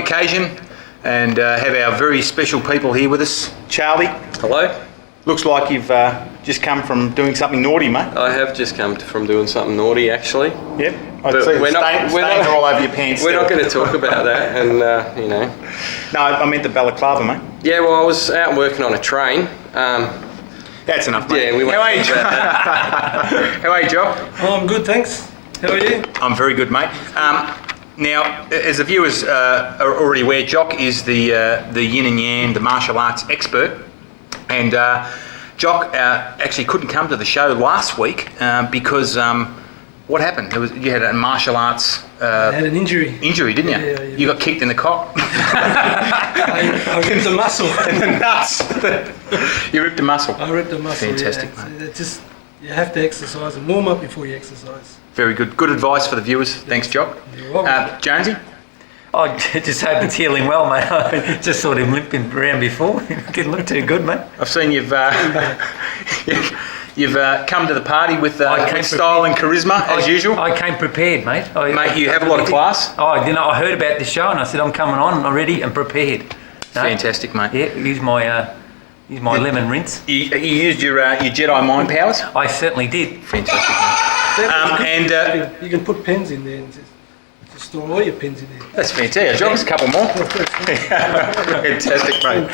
occasion and have our very special people here with us. Charlie. Hello. Looks like you've just come from doing something naughty, mate. I have just come from doing something naughty, actually. Yep. But we're not all over your pants. We're not going to talk about that, and you know. No, I meant the balaclava, mate. Yeah, well, I was out working on a train. That's enough, mate. Yeah, we won't How are you, talk about that. How are you, Jock? Oh, I'm good, thanks. How are you? I'm very good, mate. Now, as the viewers are already aware, Jock is the yin and yang, the martial arts expert, and Jock actually couldn't come to the show last week because what happened? You had a martial arts. I had an injury. Injury, didn't you? Yeah. You got kicked in the cock. I ripped a muscle. In the nuts. You ripped a muscle. I ripped a muscle. Fantastic, yeah. mate. It's just you have to exercise and warm up before you exercise. Very good. Good advice for the viewers. Thanks, Jock. You're welcome. Jonesy? I just hope it's healing well, mate. I just saw him limping around before. It didn't look too good, mate. I've seen you've come to the party with style and charisma as usual. I came prepared, mate. Mate, you have a lot of class. I heard about this show and I said I'm coming on already and prepared. No? Fantastic, mate. Yeah, here's my lemon rinse. You used your Jedi mind powers. I certainly did. Fantastic, mate. You can put pens in there and just store all your pens in there. That's fantastic. Jock's a couple more. Fantastic, mate.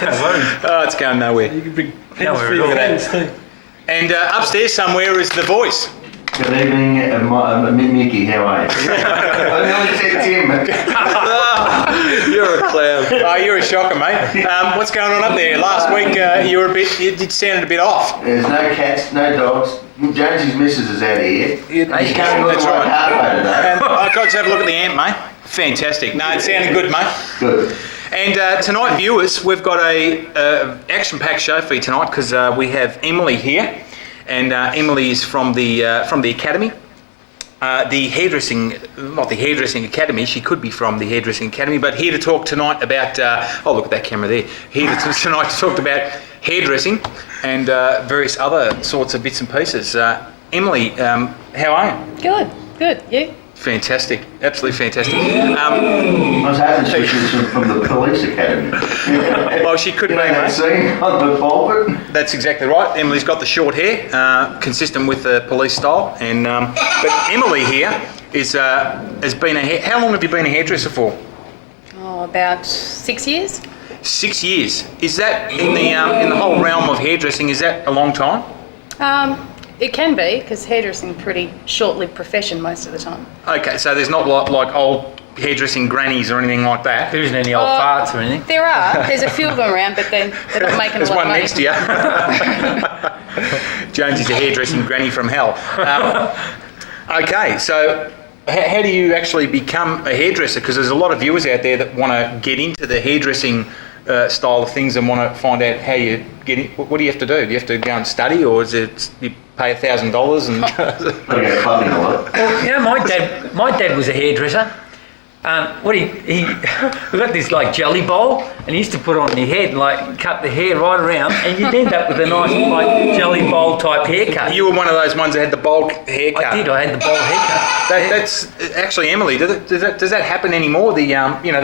Oh, it's going nowhere. You can bring pens No, for your look at friends too. And upstairs somewhere is the voice. Good evening, Mickey, how are you? I nearly said Tim. You're a clown. Oh, you're a shocker, mate. What's going on up there? Last week you sounded a bit off. There's no cats, no dogs. Jonesy's missus is out here. He's coming with That's my right. hardware today. And I got to have a look at the amp, mate. Fantastic. No, it sounded good, mate. Good. And tonight, viewers, we've got a action-packed show for you tonight because we have Emily here, and Emily is from the academy, the hairdressing, not the hairdressing academy. She could be from the hairdressing academy, but here to talk tonight about. Oh, look at that camera there. Here tonight to talk about hairdressing and various other sorts of bits and pieces. Emily, how are you? Good. You? Fantastic, absolutely fantastic. I was hoping she was from the police academy. Well, she could be, That mate. scene on the pulpit. That's exactly right. Emily's got the short hair, consistent with the police style. And but Emily here has been how long have you been a hairdresser for? Oh, about 6 years. 6 years. Is that in the whole realm of hairdressing? Is that a long time? It can be, because hairdressing is a pretty short-lived profession most of the time. Okay, so there's not like old hairdressing grannies or anything like that. There isn't any old farts or anything. There are. There's a few of them around, but they're not making There's a lot one of money. next to you. Jonesy's a hairdressing granny from hell. Okay, so how do you actually become a hairdresser? Because there's a lot of viewers out there that want to get into the hairdressing style of things and want to find out how you get in. What do you have to do? Do you have to go and study, or is it you pay $1,000 and? I go clubbing a lot. Well, you know, my dad was a hairdresser. We got this like jelly bowl, and he used to put it on your head and like cut the hair right around, and you'd end up with a nice like jelly bowl type haircut. You were one of those ones that had the bowl haircut. I did. I had the bowl haircut. That's actually Emily. Does that happen anymore? They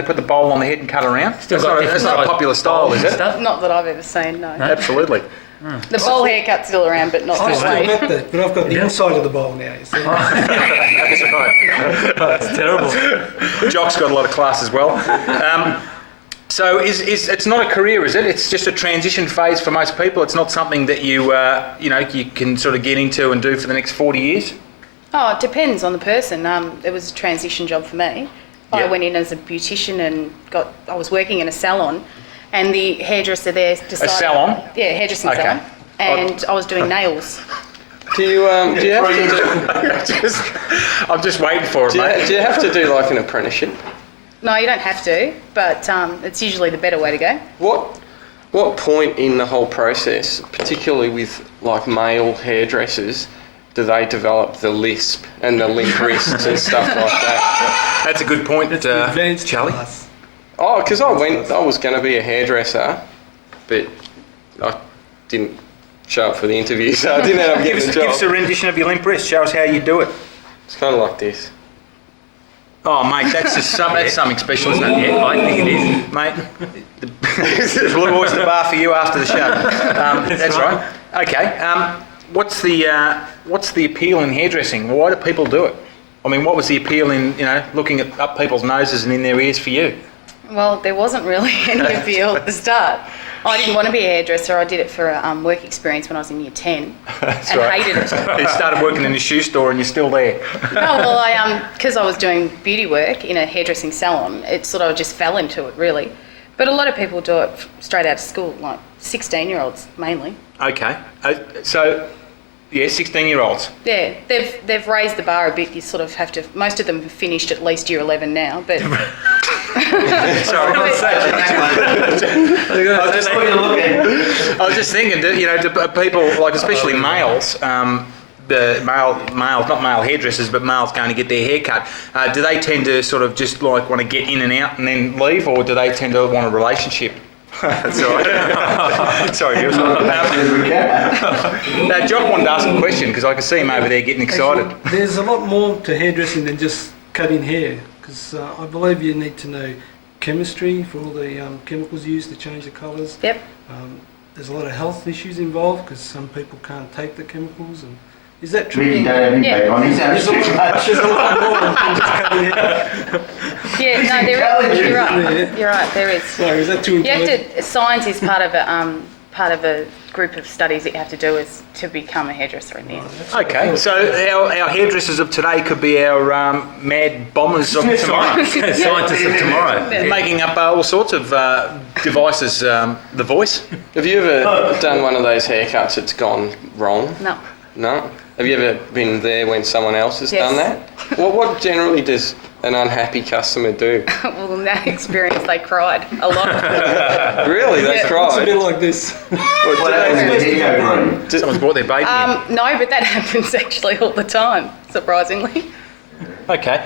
put the bowl on the head and cut around. That's not a popular style, is it? Stuff. Not that I've ever seen, no. Absolutely. The bowl haircut's still around, but not I the still way. got that, but I've got the inside of the bowl now, you see. That's right. That's terrible. Jock's got a lot of class as well. So it's not a career, is it? It's just a transition phase for most people. It's not something that you can sort of get into and do for the next 40 years. Oh, it depends on the person. It was a transition job for me. I Yep. went in as a beautician and I was working in a salon, and the hairdresser there decided... A salon? Yeah, hairdressing Okay. salon. And I was doing nails. Do you have to I'm just waiting for it, mate. do you have to do like an apprenticeship? No, you don't have to, but it's usually the better way to go. What point in the whole process, particularly with like male hairdressers, do they develop the lisp and the limp wrists and stuff like that? That's a good point, Advanced Charlie. class. Oh, because I was going to be a hairdresser, but I didn't show up for the interview, so I didn't end up getting the Give job. us a rendition of your limp wrist. Show us how you do it. It's kind of like this. Oh, mate, that's just that's something special, isn't it? Yeah, I think it is. Mate, there's a Blue Oyster Bar for you after the show. That's right. Okay. What's the appeal in hairdressing? Why do people do it? I mean, what was the appeal in looking up people's noses and in their ears for you? Well, there wasn't really any appeal at the start. I didn't want to be a hairdresser. I did it for a work experience when I was in year 10 That's and right. hated it. You started working in a shoe store and you're still there. No, well, because I was doing beauty work in a hairdressing salon, it sort of just fell into it, really. But a lot of people do it straight out of school, like 16-year-olds mainly. Okay. So, yeah, 16-year-olds. Yeah, they've raised the bar a bit. You sort of have to. Most of them have finished at least year 11 now, but. Sorry. I was just thinking that, to people, like especially males, the males, not male hairdressers, but males going to get their hair cut, do they tend to sort of just like want to get in and out and then leave, or do they tend to want a relationship? That's all right. Sorry, Bill. Now, Jock wanted to ask a question because I could see him over there getting excited. Actually, there's a lot more to hairdressing than just cutting hair, because I believe you need to know chemistry for all the chemicals used to change the colours. Yep. There's a lot of health issues involved because some people can't take the chemicals. And is that true? Really don't have any Yeah. back on his house too much. There's a lot more than just cutting hair. Yeah, no, there is. You're right. Yeah. You're right. There is. Sorry, is that too You have intelligent? to. Science is part of a group of studies that you have to do is to become a hairdresser in the end. Okay, so our hairdressers of today could be our mad bombers of tomorrow. Scientists of tomorrow. Yeah. Making up all sorts of devices, the voice. Have you ever done one of those haircuts that's gone wrong? No. No? Have you ever been there when someone else has Yes. done that? What generally does an unhappy customer do? Well, in that experience, they cried a lot. Really? They Yeah. It's a cried? bit like this. What happens when the hair go green? Someone's brought their baby in. No, but that happens actually all the time, surprisingly. Okay.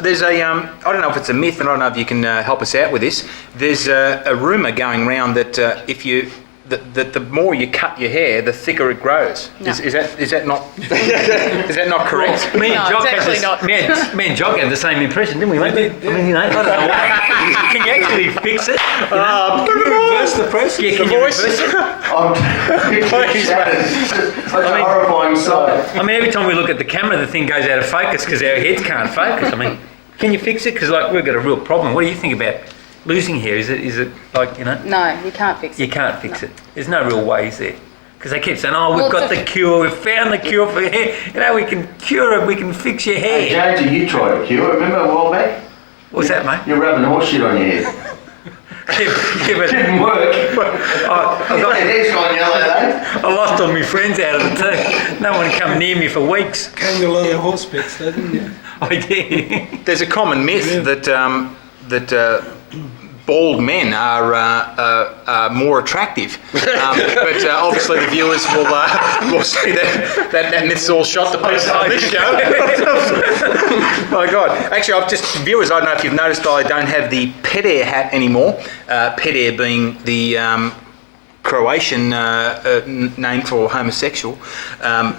There's a, I don't know if it's a myth, and I don't know if you can help us out with this. There's a rumour going around that if you, that the more you cut your hair, the thicker it grows. No. Is that not is that not correct? Me and No, Jock it's had actually this, not. me and Jock had the same impression, didn't we, mate? We did, yeah. I mean, I don't know why. Can you actually fix it? Reverse the process. Yeah, can you reverse it? Please, That's a horrifying sight. I mean, every time we look at the camera, the thing goes out of focus because our heads can't focus. I mean, can you fix it? Because like we've got a real problem. What do you think about losing hair? Is it like No, you can't fix it. you can't fix it? There's no real ways there. Because they keep saying, oh, we've Well, got it's the cure, we've found the cure for hair. We can cure it, we can fix your Hey, hair. Jonesy, you tried a cure, remember a while back? What's that, mate? You're rubbing horse shit on your head. Yeah, but Didn't work. I Your hair's gone yellow, though. lost all my friends out of it too. No one come near me for weeks. Came to a lot of horse pits, though, didn't you? I did. There's a common myth that bald men are more attractive, but obviously the viewers will see that myth's all shot to pieces on this show. My God! Actually, viewers, I don't know if you've noticed, I don't have the pet air hat anymore. Pet air being the Croatian name for homosexual,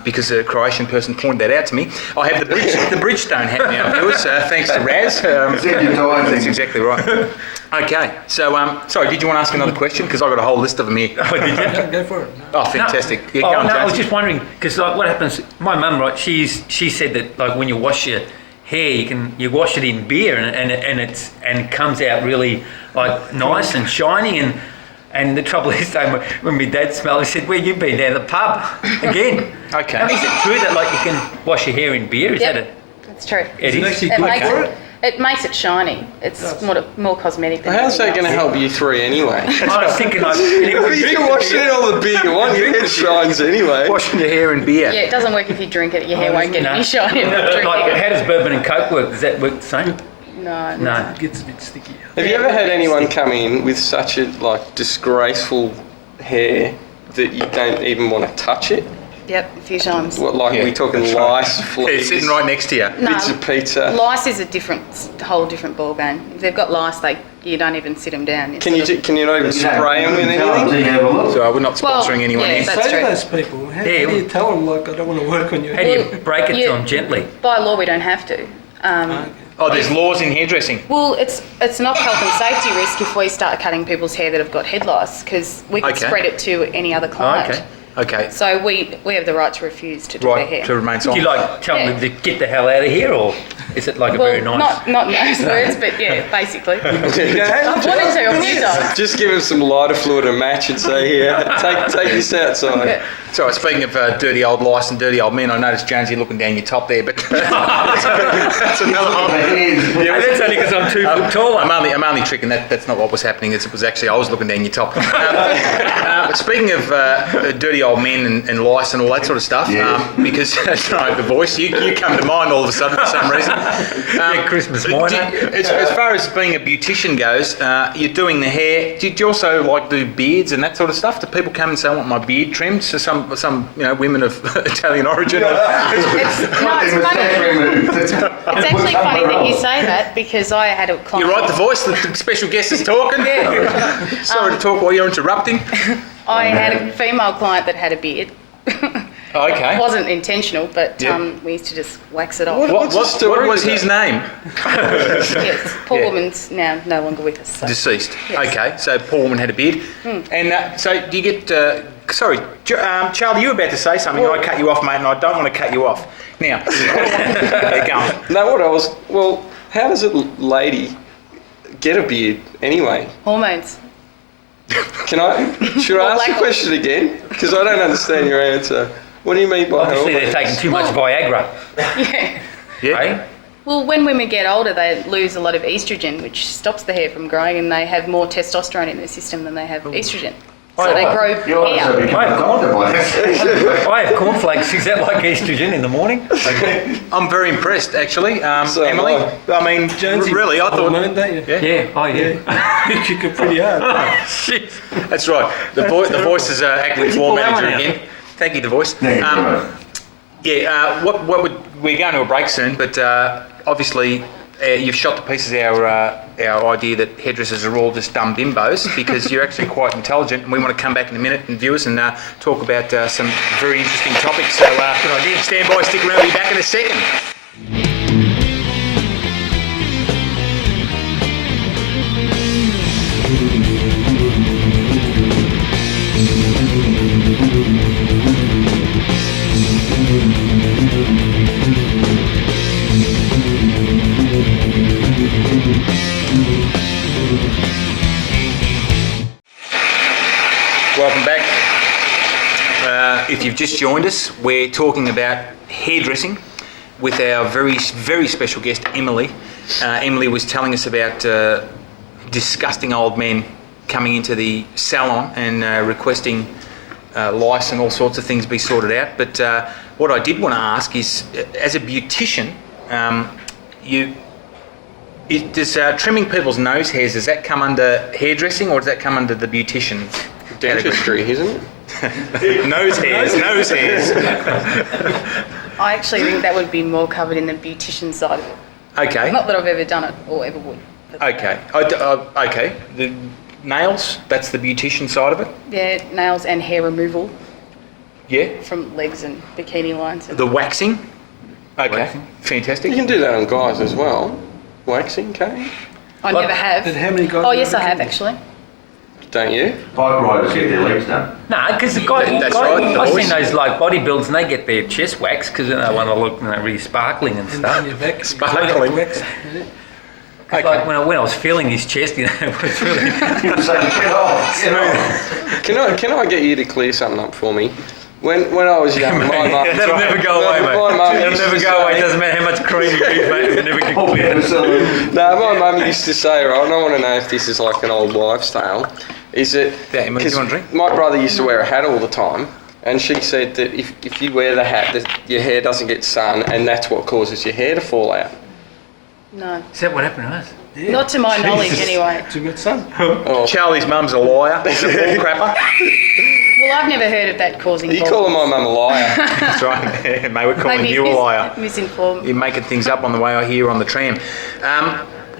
because a Croatian person pointed that out to me. I have the Bridgestone hat now, viewers, thanks to Raz. That's exactly right. Okay, so sorry, did you want to ask another question? Because I've got a whole list of them here. Oh, did you? Go for it. Oh, fantastic. Yeah, Oh, go on, no, I was James. just wondering, because like what happens, my mum, right, she said that like when you wash your hair, you wash it in beer and it comes out really like nice and shiny and the trouble is though, when my dad smelled it, he said, where you been down the pub again? Okay. Now, is it true that like you can wash your hair in beer? Is Yep, that it's true. it Is it is? actually It good makes for it, it makes it shiny. It's more cosmetic than How's that anything going to else. help you three anyway? I was thinking like You can wash it all the beer you want, your head shines anyway. Washing your hair in beer. Yeah, it doesn't work if you drink it. Your hair won't get No. any shiny if you drink Like, it. how does bourbon and Coke work? Does that work the same? No. No. It gets a bit sticky. Have you ever had anyone come in with such a disgraceful hair that you don't even want to touch it? Yep, a few times. What, like Yeah, we talking that's right. lice, It's fleas, sitting right next to you. No, bits of pizza? lice is a whole different ball game. If they've got lice, you don't even sit them down. It's Can you sort of- can you not even spray them with anything? You have a look. So we're not Well, sponsoring anyone yeah, here. that's Say to true. those people, how Yeah, do you tell them, like, I don't want to work on your How do head? you break it to them gently? By law, we don't have to. Okay. Oh, there's laws in hairdressing. Well, it's not health and safety risk if we start cutting people's hair that have got head lice, because we could Okay. spread it to any other Oh, client. okay. Okay. So we have the right to refuse to do their Right, hair. to remain Do silent. you like tell them to get the hell out of here, or is it like a Well, very nice? not those words, but yeah, basically. I've wanted to a few times. Just give him some lighter fluid and match and say, here, take this outside. Yeah. Sorry, speaking of dirty old lice and dirty old men, I noticed, Jonesy, looking down your top there, but that's another one. Hey, that's only because I'm 2 foot taller. I'm only tricking. That's not what was happening. It was actually I was looking down your top. But speaking of dirty old men and lice and all that sort of stuff, Yeah. because sorry, the voice you come to mind all of a sudden for some reason. Yeah, Christmas morning. As far as being a beautician goes, you're doing the hair. Do you also like do beards and that sort of stuff? Do people come and say, "I want my beard trimmed"? So some women of Italian origin. It's funny. It's actually funny that you say that, because I had a client. You're right. The voice. The special guest is talking. Yeah. Sorry to talk while you're interrupting. I had a female client that had a beard. Okay. It wasn't intentional, but Yeah. we used to just wax it off. What's the story What was with his that? name? Yes, poor Yeah. woman's now no longer with us. So. Deceased. Yes. Okay, so poor woman had a beard. And so do you get... sorry, Charlie, you were about to say something. I cut you off, mate, and I don't want to cut you off. Now, there you go. No, what I was... Well, how does a lady get a beard anyway? Hormones. Should I ask the black question again? Because I don't understand your answer. What do you mean by Obviously, they're hormones? taking too much Viagra. Yeah. Yeah. Eh? Well, when women get older, they lose a lot of estrogen, which stops the hair from growing, and they have more testosterone in their system than they have estrogen. So they grow You also hair. become a doctor by that. I have cornflakes. Is that like estrogen in the morning? I'm very impressed, actually. So am Emily, I. I mean, Jonesy, really, I thought... hormone, don't you? Yeah. Yeah. Oh yeah. You kick it pretty hard. Shit. That's right. The voice is acting floor pull that manager one out? again. Thank you, the voice. Yeah, What would we're going to a break soon, but obviously you've shot to pieces our idea that hairdressers are all just dumb bimbos, because you're actually quite intelligent, and we want to come back in a minute and view us and talk about some very interesting topics. So good idea. Stand by, stick around. We'll be back in a second. Welcome back. If you've just joined us, we're talking about hairdressing with our very, very special guest, Emily. Emily was telling us about disgusting old men coming into the salon and requesting lice and all sorts of things be sorted out. But what I did want to ask is, as a beautician, does trimming people's nose hairs, does that come under hairdressing, or does that come under the beautician's category? Dentistry, isn't it? Nose hairs. I actually think that would be more covered in the beautician side of it. Okay. Not that I've ever done it or ever would. Okay. Okay. The nails, that's the beautician side of it? Yeah, nails and hair removal Yeah. from legs and bikini lines. The waxing? Okay. Waxing. You Fantastic. can do that on guys as well. Waxing, okay? I Like- never have. But how many guys? Oh, yes, I have actually. Don't you? Bike riders get their legs done. Nah, because the guy, That's right, the I've boys. seen those like bodybuilders and they get their chest waxed because they want to look really sparkling and And stuff. your back. Sparkling. Wax. Okay. Like when I was feeling his chest, you know, it was really. You say, get off, get off. Can I get you to clear something up for me? When I was young, my mum... That'll never go away, mate. My mum That'll used never to go away. say- It doesn't matter how much cream you use, mate. It'll never get Oh, clear. absolutely. No, my mum used to say, right, and I want to know if this is like an old wives' tale, is that... Yeah, Emily, do you 'cause want a drink? My brother used to wear a hat all the time, and she said that if you wear the hat, that your hair doesn't get sun, and that's what causes your hair to fall out. No. Is that what happened to us? Yeah. Not to my knowledge, Jesus. anyway. It's a good son. Oh, Charlie's mum's a liar and a bull crapper. Well, I've never heard of that causing you problems. calling my mum a liar? That's right. Yeah, mate, we're calling Maybe you a liar. misinformed. You're making things up on the way here on the tram.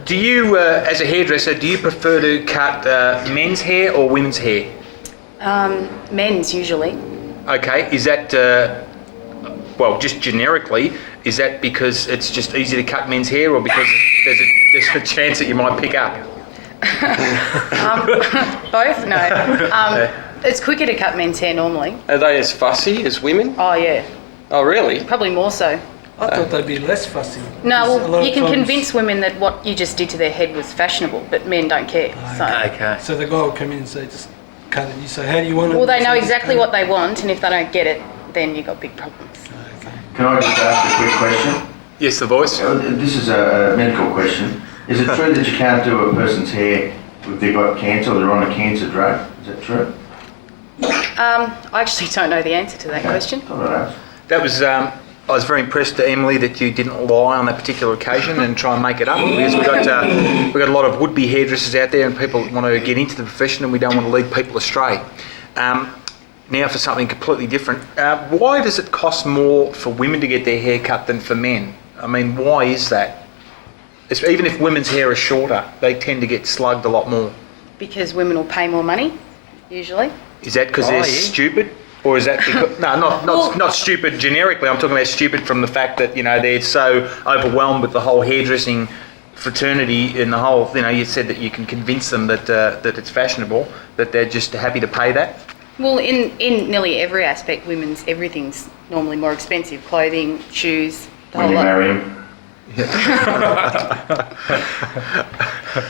Do you, as a hairdresser, do you prefer to cut men's hair or women's hair? Men's usually. Okay, is that well, just generically, is that because it's just easy to cut men's hair, or because there's a chance that you might pick up? Both, no. It's quicker to cut men's hair normally. Are they as fussy as women? Oh yeah, Oh, really? probably more so. I thought they'd be less fussy. No, 'cause a lot well, of you can times- convince women that what you just did to their head was fashionable, but men don't care. So. Okay. So the guy will come in and say, just cut it. You say, how do you want it? Well, they You know say, "Just exactly cut what they want, and if they don't get it, then you've got big problems. it." Okay. Can I just ask a quick question? Yes, the voice. This is a medical question. Is it true that you can't do a person's hair if they've got cancer or they're on a cancer drug? Is that true? I actually don't know the answer to that question. Thought I'd ask. That was. I was very impressed, Emily, that you didn't lie on that particular occasion and try and make it up, because we've got a lot of would-be hairdressers out there and people want to get into the profession, and we don't want to lead people astray. Now for something completely different. Why does it cost more for women to get their hair cut than for men? I mean, why is that? Even if women's hair is shorter, they tend to get slugged a lot more. Because women will pay more money, usually. Is that because they're stupid? Or is that because, no, not stupid generically. I'm talking about stupid from the fact that, you know, they're so overwhelmed with the whole hairdressing fraternity and the whole, you know, you said that you can convince them that that it's fashionable, that they're just happy to pay that. Well, in nearly every aspect, women's everything's normally more expensive. Clothing, shoes, the When whole you lot. marry him.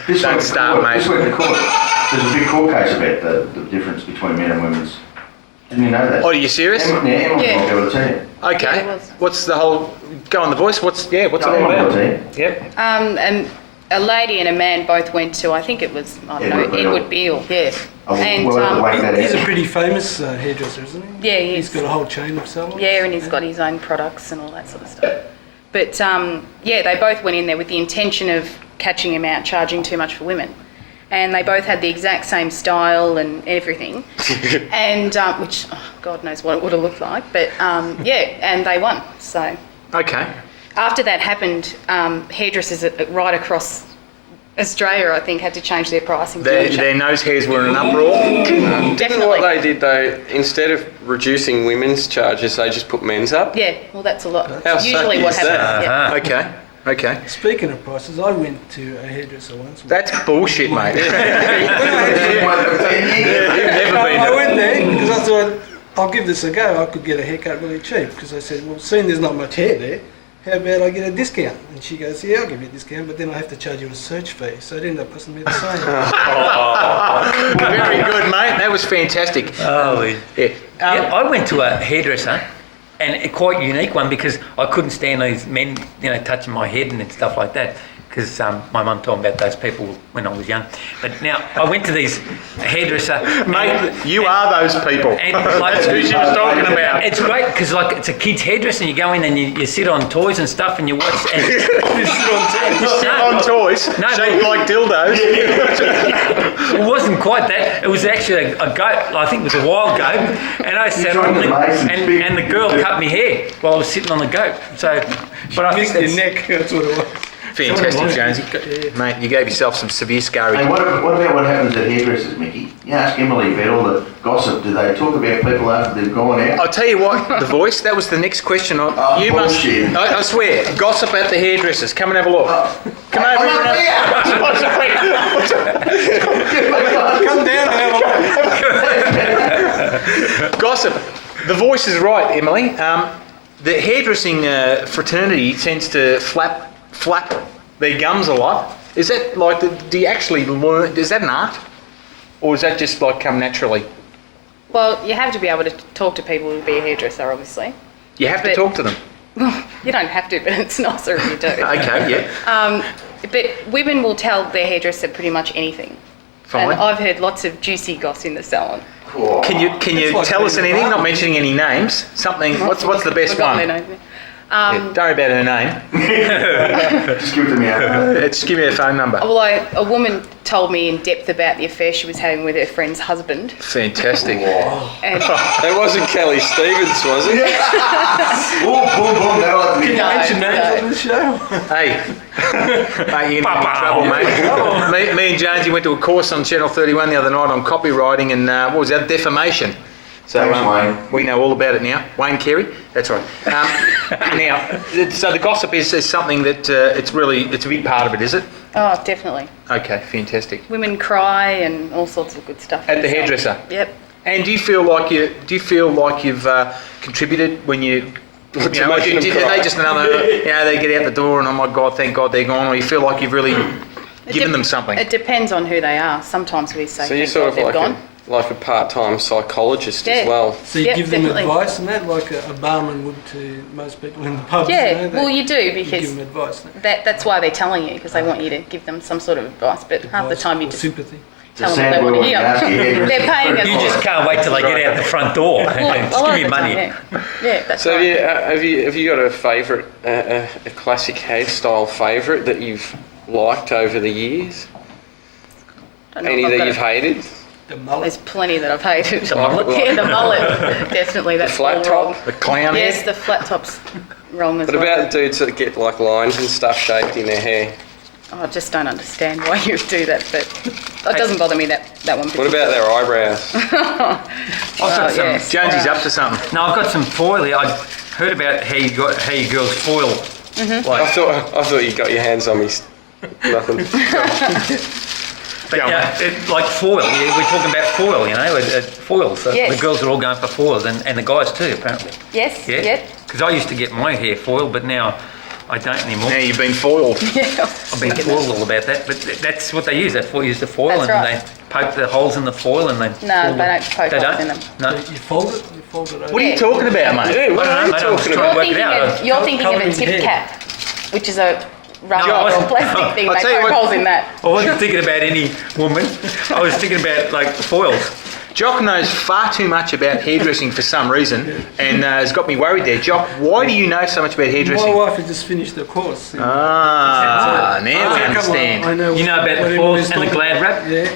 This Don't week- start, mate. This week in court, there's a big court case about the difference between men and women's. Didn't you know that? Oh, are you serious? Emily Yeah. might be able to tell you. Okay. Yeah, it was. What's the whole? Go on the voice. What's it all Emily will about? tell you. Yep. And a lady and a man both went to, I think it was, I don't know, Edward Beale. Edward Beale, yeah. I will And whack that He's a out. pretty famous hairdresser, isn't he? Yeah, he He's is. got a whole chain of salons. Yeah, and he's got his own products and all that sort of stuff. But yeah, they both went in there with the intention of catching him out, charging too much for women. And they both had the exact same style and everything, and which God knows what it would have looked like. But yeah, and they won. So Okay. after that happened, hairdressers right across Australia, I think, had to change their pricing. Their nose hairs were in an uproar. Didn't what they did though, instead of reducing women's charges, they just put men's up? Yeah, well, that's a lot. How Usually sucky what is happens. that? Yeah. Okay. Okay. Speaking of prices, I went to a hairdresser once. That's bullshit, mate. You've never I been. went there because I thought, I'll give this a go. I could get a haircut really cheap, because I said, well, seeing there's not much hair there, how about I get a discount? And she goes, yeah, I'll give you a discount, but then I have to charge you a search fee. So it ended up costing me the same. Very good, mate. That was fantastic. Oh, Yeah. yeah, I went to a hairdresser, and a quite unique one, because I couldn't stand these men, you know, touching my head and stuff like that. Because my mum told me about those people when I was young. But now I went to these hairdresser, Mate, you are those people. and like, That's who she was talking about. It's great because like it's a kid's hairdresser, and you go in and you sit on toys and stuff, and you watch. And you sit On toys, No, shaped like dildos. It wasn't quite that. It was actually a goat. I think it was a wild goat. And I sat on it, and the girl cut me hair while I was sitting on the goat. So, but I think Missed your that's, neck, that's what it was. Fantastic, Jonesy. Mate, you gave yourself some severe scarring. Hey, what about what happens at hairdressers, Mickey? You ask Emily about all the gossip. Do they talk about people after they've gone out? I'll tell you what, the voice, that was the next question. You must, bullshit. I swear, gossip at the hairdressers. Come and have a look. Come over I'm here. Come down and have a look. Gossip. The voice is right, Emily. The hairdressing fraternity tends to flap their gums a lot. Is that like, do you actually learn, is that an art? Or is that just like come naturally? Well, you have to be able to talk to people to be a hairdresser, obviously. You have to But- talk to them. You don't have to, but it's nicer if you do. Okay, yeah. But women will tell their hairdresser pretty much anything. Fine. And I've heard lots of juicy goss in the salon. Can you It's like tell us being a anything? Not barber. mentioning any names. Something. What's the best Forgotten one? their name. Yeah, don't worry about her name. Just give it to me out. Just give me her phone number. Well, a woman told me in depth about the affair she was having with her friend's husband. Fantastic. And It wasn't Kelly Stevens, was it? Boom, boom, boom. That'll have to be. No, Mention names no. on the show. Hey, mate, you're in trouble, mate. me and Jonesy went to a course on Channel 31 the other night on copywriting and what was that? Defamation. So Thanks, Wayne. we know all about it now. Wayne Carey, that's right. Now, so the gossip is something that it's a big part of it, is it? Oh, definitely. Okay, fantastic. Women cry and all sorts of good stuff. At the hairdresser. Yep. And do you feel like you've contributed when you? To You know, making them did cry. they just they get out the door and oh my God, thank God they're gone, or you feel like you've really given them something? It depends on who they are. Sometimes we say, So you're thank sort God of they've like gone. like a part-time psychologist Yeah. as well. So you Yep, give them definitely. advice and that, like a barman would to most people in the pubs. Yeah, you know, well, you do you because give them advice. that's why they're telling you, because they want you to give them some sort of advice. But half the Advice time you or just sympathy. tell It's them a what they sad want to world when you ask your hear. hairdresser. They're paying us. You just can't wait till they get out the front door and Well, a just lot give of you the time, money. yeah, that's So right. have you got a favourite, a classic hairstyle favourite that you've liked over the years? Don't know if Any I've that got you've it. hated? The mullet. There's plenty that I've hated. The mullet? Yeah, the mullet. Definitely, that's flat all wrong. top? The clown Yes, head? the flat top's wrong as What well. about dudes that get like lines and stuff shaped in their hair? Oh, I just don't understand why you do that, but it doesn't bother me that one. What about their eyebrows? I've got Oh, some, yes. Jonesy's Right. up to something. No, I've got some foil here. I heard about how you girls foil. Mm-hmm. I thought you got your hands on me. Nothing. But Go on. yeah, like foil. Yeah, we're talking about foil, foils. So Yes. the girls are all going for foils, and the guys too, apparently. Yes, Yeah. yep. Because I used to get my hair foiled, but now I don't anymore. Now you've been foiled. Yeah. I've been foiled all about that, but that's what they use. They use the foil, That's and right. they poke the holes in the foil, and they. No, they don't poke They holes don't? in them. No. You fold it over. What are you talking about, mate? Yeah, what I are don't you know, mate, I'm talking just about? trying to work it out. You're thinking of a Colouring tip hair. cap, which is a rubber No, I or wasn't- plastic thing. I'll They tell you poke what- holes in that. I wasn't thinking about any woman. I was thinking about like foils. Jock knows far too much about hairdressing for some reason and has got me worried there. Jock, why do you know so much about My hairdressing? wife has just finished the course. Ah, now we Come on, understand. I know You know about the what foils everybody's and the talking glad about. wrap? Yeah.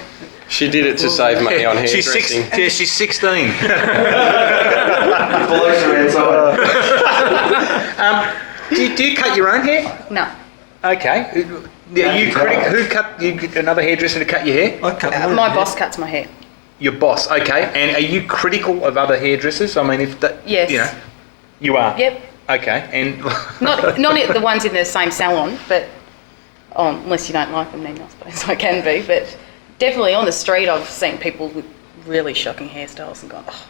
She did it to save money on She's hairdressing. she's 16. Police are outside. Do you cut your own hair? No. Okay. Yeah, who cut you? Another hairdresser to cut your hair? I cut mine. My boss cuts my hair. Your boss. Okay. And are you critical of other hairdressers? I mean, if that, Yes. you know, you are. Yep. Okay. And Not the ones in the same salon, but unless you don't like them, then I suppose I can be. But definitely on the street, I've seen people with really shocking hairstyles and gone, oh,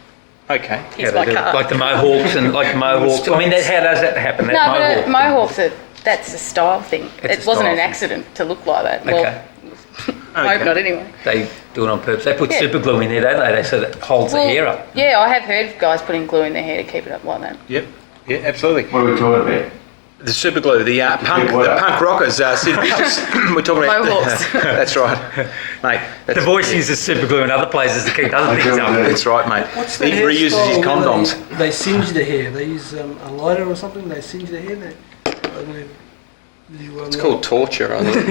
okay. here's How my they do it. cut. Like the mohawks and like mohawks. I mean, how does that happen? That No, but mohawk? mohawks that's a style thing. It's It a wasn't style an thing. accident to look like that. Okay. Well, I hope not anyway. They do it on purpose. They put Yeah. super glue in there, don't they? So that holds the hair up. Yeah, I have heard of guys putting glue in their hair to keep it up like that. Yep. Yeah, absolutely. What are we talking about? The super glue, the punk rockers, Sid Vicious. We're talking about Mohawks. That's right, mate. The That's, voice uses super glue in other places to keep other things up. That's right, mate. What's the He reuses his hairstyle where condoms. They singe the hair. They use a lighter or something. They singe the hair. I don't know. It's called torture, I think.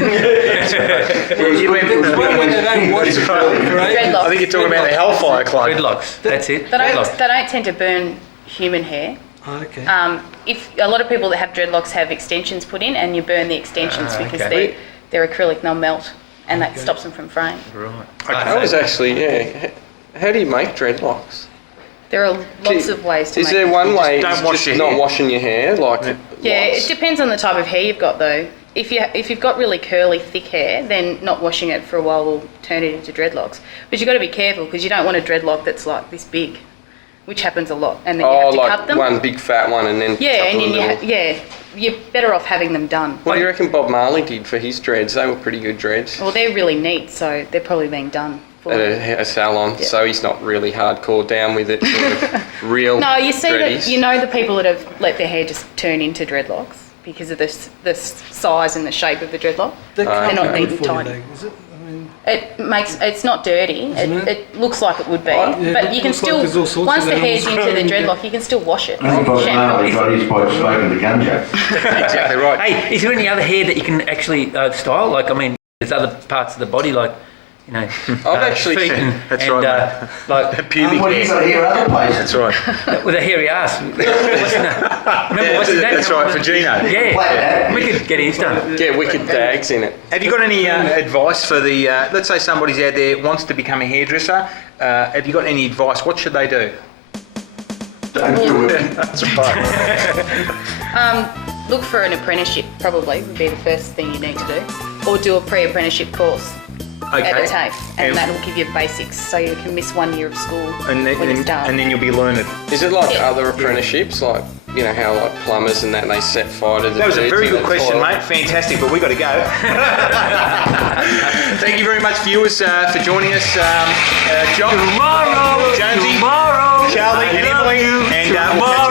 You went- There's one where they don't wash it for ages. Dreadlocks. I think you're talking about the Hellfire Club. Dreadlocks. That's it. They Dreadlocks. don't tend to burn human hair. Oh, okay. If a lot of people that have dreadlocks have extensions put in, and you burn the extensions because okay. they're acrylic, they'll melt, and that Okay. stops them from fraying. Right. I was actually, yeah. How do you make dreadlocks? There are lots of ways to Is make there one way don't it's wash just your not hair. washing your hair? Like, Yeah, lots? it depends on the type of hair you've got though. If you've got really curly, thick hair, then not washing it for a while will turn it into dreadlocks. But you've got to be careful because you don't want a dreadlock that's like this big, which happens a lot, and then you Oh, have to like cut them. one big fat one and then Yeah, and couple then of little... you're better off having them done. What do you reckon Bob Marley did for his dreads? They were pretty good dreads. Well, they're really neat, so they're probably being done. At a salon, Yeah. so he's not really hardcore down with it. Sort of real. No, you see dreadies. that you know the people that have let their hair just turn into dreadlocks because of the size and the shape of the dreadlock. That can't They're not be neat good and for you, tidy. though, is it? I mean, It's not dirty. Isn't it? It looks like it would be, Yeah, but it you can looks like still there's all sorts once of the hair's animals into the growing, dreadlock, you can still wash it. I think Bob Shampoo. Marley got his by smoking the gunja. Exactly right. Hey, is there any other hair that you can actually style? Like, I mean, there's other parts of the body, like, you know, actually feet seen- That's and, right, like Pubic What you hair. got here other places? That's right. with a hairy ass. Remember, what's his name? That's right, for Gino. Yeah, we could get his done. Get wicked dags in it. Have you got any advice for the, let's say somebody's out there wants to become a hairdresser, have you got any advice? What should they do? Don't do it. That's right. Look for an apprenticeship, probably, would be the first thing you need to do. Or do a pre-apprenticeship course at the TAFE, and that'll give you basics, so you can miss 1 year of school And when it's then, done. and then you'll be learning. Is it like Yeah. other apprenticeships, like you know how like plumbers and that they set fire to the That was a beds very in good the question, toilet? mate. Fantastic, but we got to go. Thank you very much, viewers, for joining us. Jock, Tomorrow, Jonesy, tomorrow, Charlie, I and love Emily, you, and we'll catch